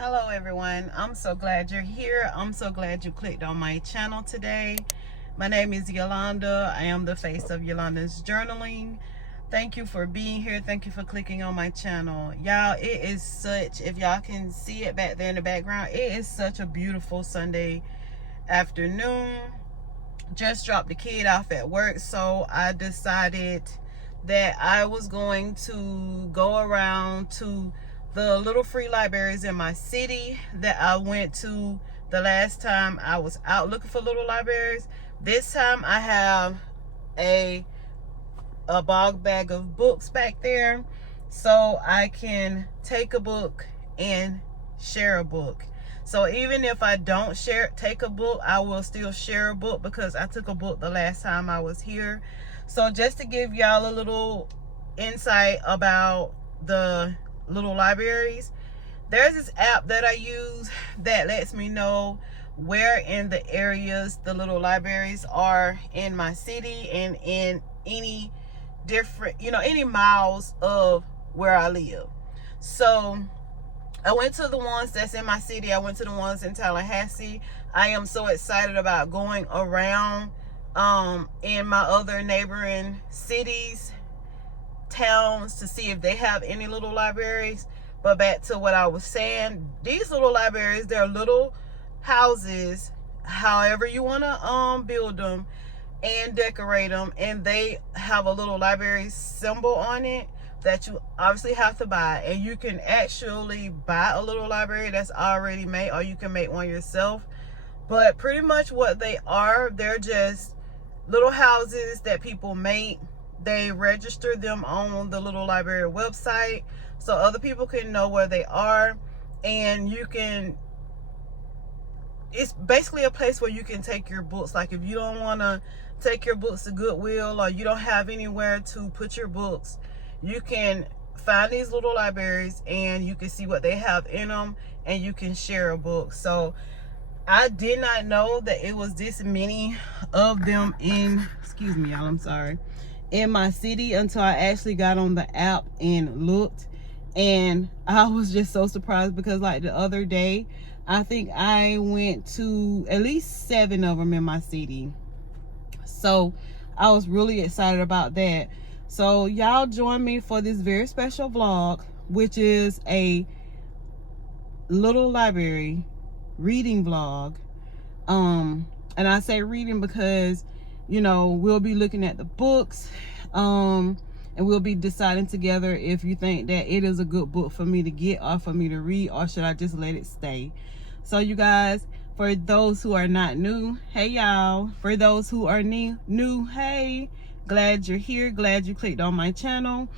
Hello everyone, I'm so glad you're here. I'm so glad you clicked on my channel today. My name is Yolanda. I am the face of Yolanda's Journaling. Thank you for being here. Thank you for clicking on my channel. Y'all, it is such, if y'all can see it back there in the background, it is such a beautiful Sunday afternoon. Just dropped the kid off at work, so I decided that I was going to go around to the little free libraries in my city that I went to the last time I was out looking for little libraries. This time I have a bog bag of books back there, so I can take a book and share a book. So even if I don't take a book, I will still share a book because I took a book the last time I was here. So just to give y'all a little insight about the little libraries, there's this app that I use that lets me know where in the areas the little libraries are in my city and in any different, any miles of where I live. So I went to the ones that's in my city. I went to the ones in Tallahassee. I am so excited about going around in my other neighboring cities, towns, to see if they have any little libraries. But back to what I was saying, these little libraries, they're little houses, however you want to build them and decorate them, and they have a little library symbol on it that you obviously have to buy. And you can actually buy a little library that's already made, or you can make one yourself. But pretty much what they are, they're just little houses that people make. They register them on the little library website so other people can know where they are, and you can, it's basically a place where you can take your books. Like if you don't want to take your books to Goodwill, or you don't have anywhere to put your books, you can find these little libraries and you can see what they have in them, and you can share a book. So I did not know that it was this many of them in, excuse me y'all, I'm sorry, in my city until I actually got on the app and looked. And I was just so surprised because like the other day, I think I went to at least 7 of them in my city. So I was really excited about that. So y'all join me for this very special vlog, which is a little library reading vlog. And I say reading because, we'll be looking at the books, and we'll be deciding together if you think that it is a good book for me to get or for me to read, or should I just let it stay. So you guys, for those who are not new, hey y'all. For those who are new, hey, glad you're here, glad you clicked on my channel.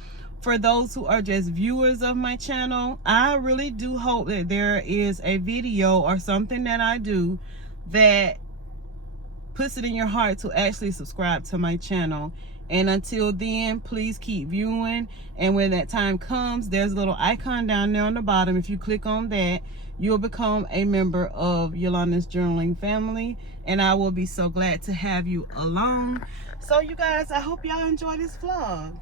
For those who are just viewers of my channel, I really do hope that there is a video or something that I do that puts it in your heart to actually subscribe to my channel. And until then, please keep viewing. And when that time comes, there's a little icon down there on the bottom. If you click on that, you'll become a member of Yolanda's Journaling family. And I will be so glad to have you along. So you guys, I hope y'all enjoy this vlog.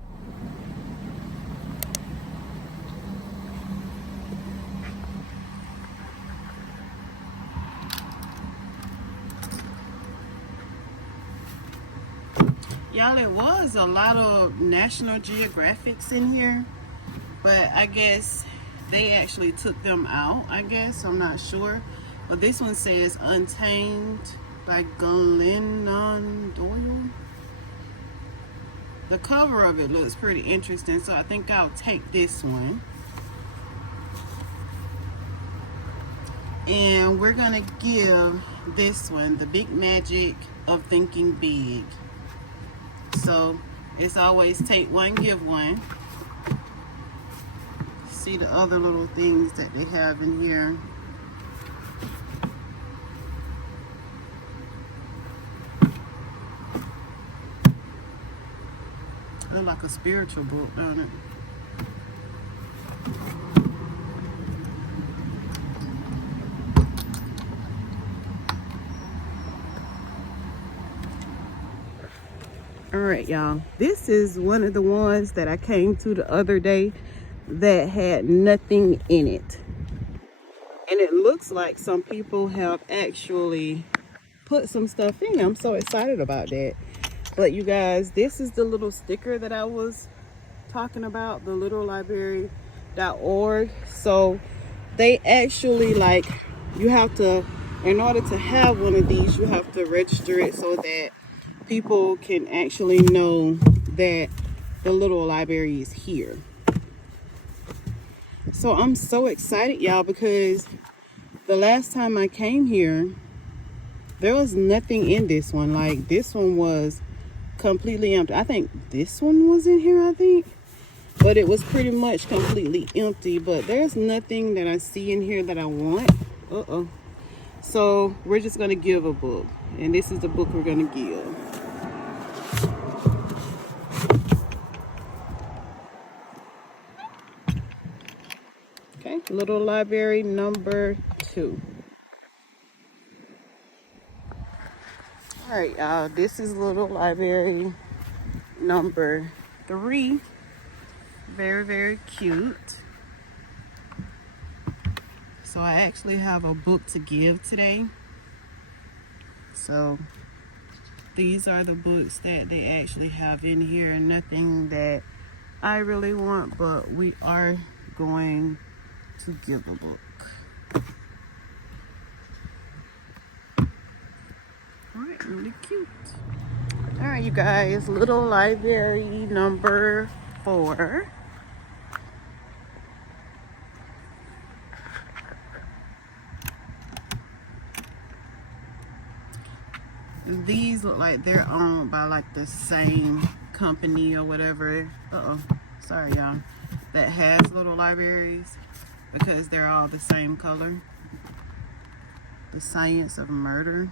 Y'all, it was a lot of National Geographics in here, but I guess they actually took them out, I guess. I'm not sure. But this one says Untamed by Glennon Doyle. The cover of it looks pretty interesting, so I think I'll take this one. And we're gonna give this one The Big Magic of Thinking Big. So it's always take one, give one. See the other little things that they have in here. Looks like a spiritual book, don't it? All right, y'all, this is one of the ones that I came to the other day that had nothing in it. And And it looks like some people have actually put some stuff in. I'm so excited about that. But you guys, this is the little sticker that I was talking about, the littlibrary.org. So they actually, like, you have to, in order to have one of these, you have to register it so that people can actually know that the little library is here. So I'm so excited, y'all, because the last time I came here, there was nothing in this one. Like, this one was completely empty. I think this one was in here, I think. But it was pretty much completely empty. But there's nothing that I see in here that I want. So we're just going to give a book. And this is the book we're going to give. Okay, little library number 2. All right, y'all, this is little library number 3. Very, very cute. So I actually have a book to give today. So these are the books that they actually have in here. Nothing that I really want, but we are going to give a book. All right, really cute. All right, you guys, little library number 4. These look like they're owned by like the same company or whatever. Sorry, y'all. That has little libraries, because they're all the same color. The Science of Murder.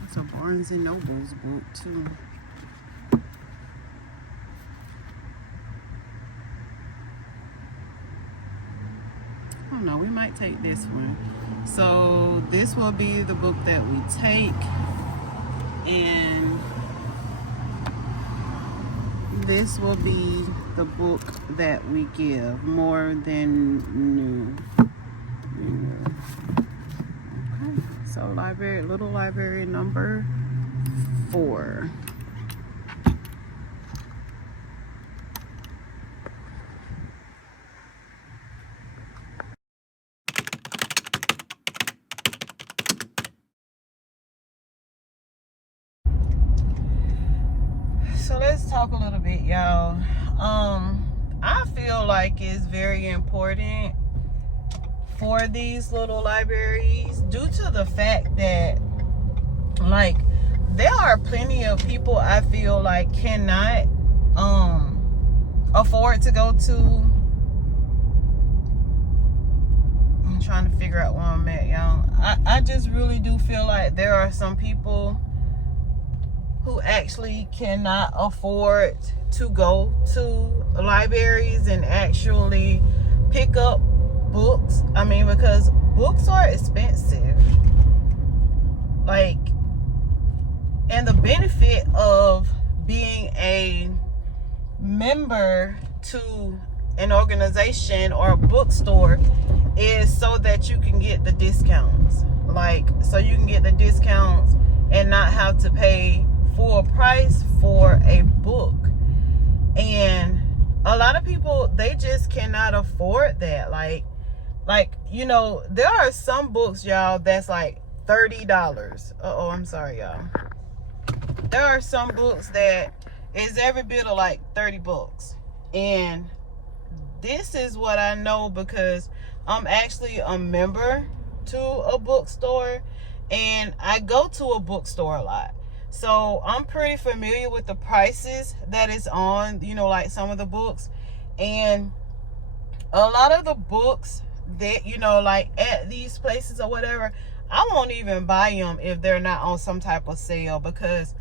That's a Barnes and Noble's book too. I don't know, we might take this one. So this will be the book that we take, and this will be the book that we give. More Than New. Okay, so little library number 4. So let's talk a little bit, y'all. I feel like it's very important for these little libraries, due to the fact that, like, there are plenty of people I feel like cannot afford to go to. I'm trying to figure out where I'm at, y'all. I just really do feel like there are some people who actually cannot afford to go to libraries and actually pick up books. I mean, because books are expensive. Like, and the benefit of being a member to an organization or a bookstore is so that you can get the discounts. Like, so you can get the discounts and not have to pay full price for a book. And a lot of people, they just cannot afford that. Like, you know, there are some books, y'all, that's like $30. I'm sorry, y'all. There are some books that is every bit of like 30 bucks. And this is what I know, because I'm actually a member to a bookstore, and I go to a bookstore a lot. So I'm pretty familiar with the prices that is on, you know, like some of the books. And a lot of the books that, you know, like at these places or whatever, I won't even buy them if they're not on some type of sale, because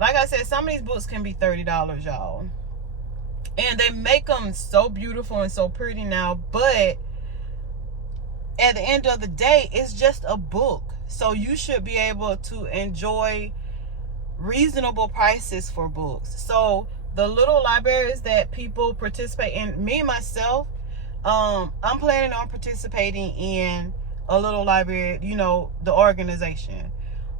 like I said, some of these books can be $30, y'all. And they make them so beautiful and so pretty now, but at the end of the day, it's just a book. So you should be able to enjoy reasonable prices for books. So the little libraries that people participate in, me myself, I'm planning on participating in a little library, you know, the organization.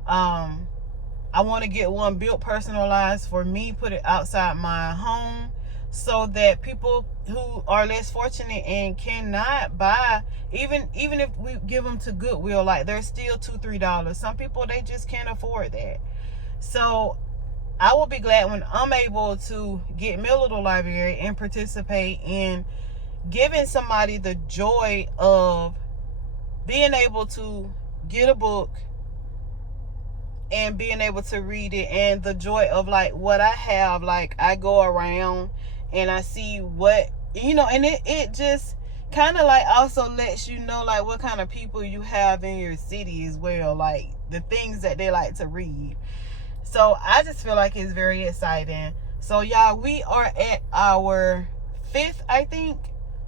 I want to get one built personalized for me, put it outside my home, so that people who are less fortunate and cannot buy, even if we give them to Goodwill, like they're still $2-3. Some people, they just can't afford that. So I will be glad when I'm able to get me a little library and participate in giving somebody the joy of being able to get a book and being able to read it, and the joy of like what I have. Like, I go around and I see what, you know, and it just kind of like also lets you know like what kind of people you have in your city as well, like the things that they like to read. So I just feel like it's very exciting. So y'all, we are at our 5th, I think,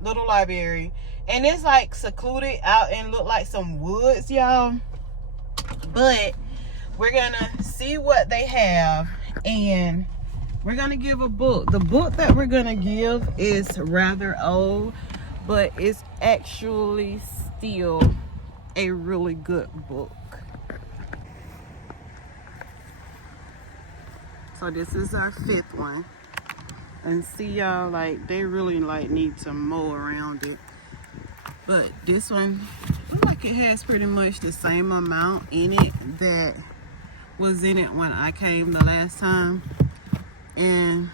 little library, and it's like secluded out and look like some woods, y'all, but we're gonna see what they have, and we're gonna give a book. The book that we're gonna give is rather old, but it's actually still a really good book. So this is our 5th one, and see y'all, like they really like need to mow around it, but this one, I feel like it has pretty much the same amount in it that was in it when I came the last time, and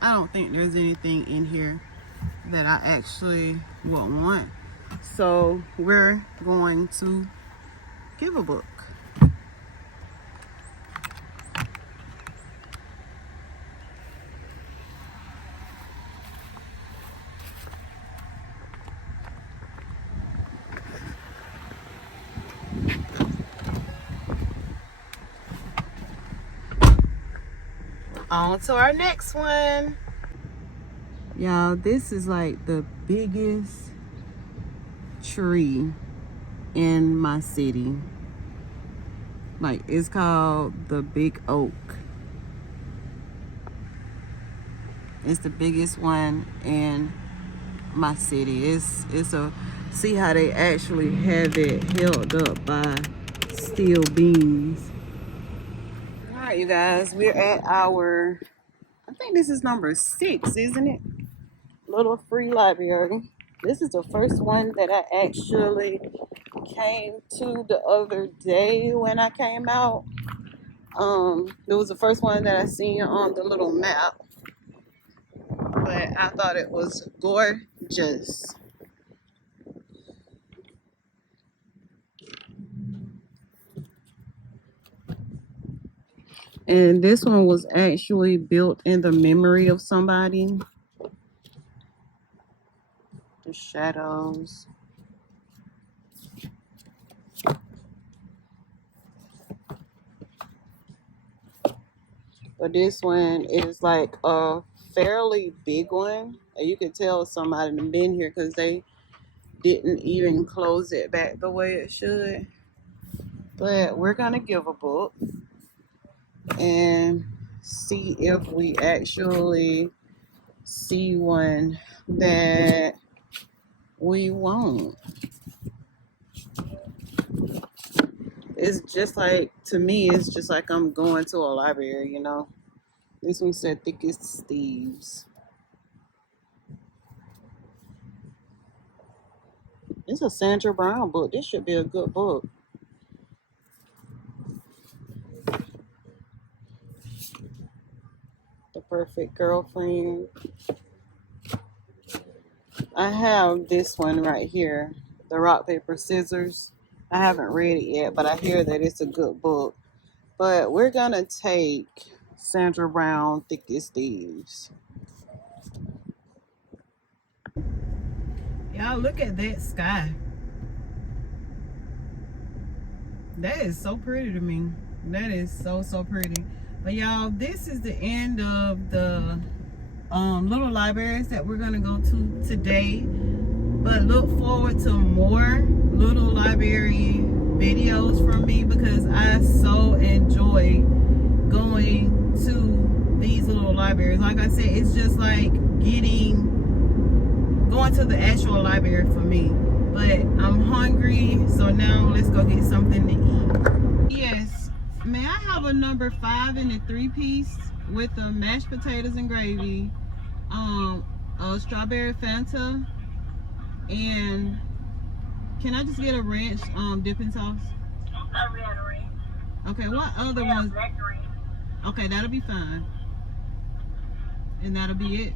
I don't think there's anything in here that I actually would want. So we're going to give a book. On to our next one. Y'all, this is like the biggest tree in my city. Like, it's called the Big Oak. It's the biggest one in my city. It's a, see how they actually have it held up by steel beams. All right, you guys, we're at our, I think this is number 6, isn't it? Little free library. This is the first one that I actually came to the other day when I came out. It was the first one that I seen on the little map, but I thought it was gorgeous. And this one was actually built in the memory of somebody. The shadows. But this one is like a fairly big one. And you can tell somebody had been here because they didn't even close it back the way it should. But we're going to give a book and see if we actually see one that we want. It's just like, to me, it's just like I'm going to a library, you know. This one said Thickest Thieves. It's a Sandra Brown book. This should be a good book. The Perfect Girlfriend. I have this one right here, The Rock, Paper, Scissors. I haven't read it yet, but I hear that it's a good book. But we're going to take Sandra Brown, Thickest Thieves. Y'all, look at that sky. That is so pretty to me. That is so, so pretty. But y'all, this is the end of the little libraries that we're going to go to today. But look forward to more little library videos from me, because I so enjoy going to these little libraries. Like I said, it's just like getting going to the actual library for me. But I'm hungry, so now let's go get something to eat. Yes, may I have a number 5 in the 3-piece with the mashed potatoes and gravy, a strawberry Fanta, and can I just get a ranch dipping sauce? Okay, what other ones? Okay, that'll be fine. And that'll be it.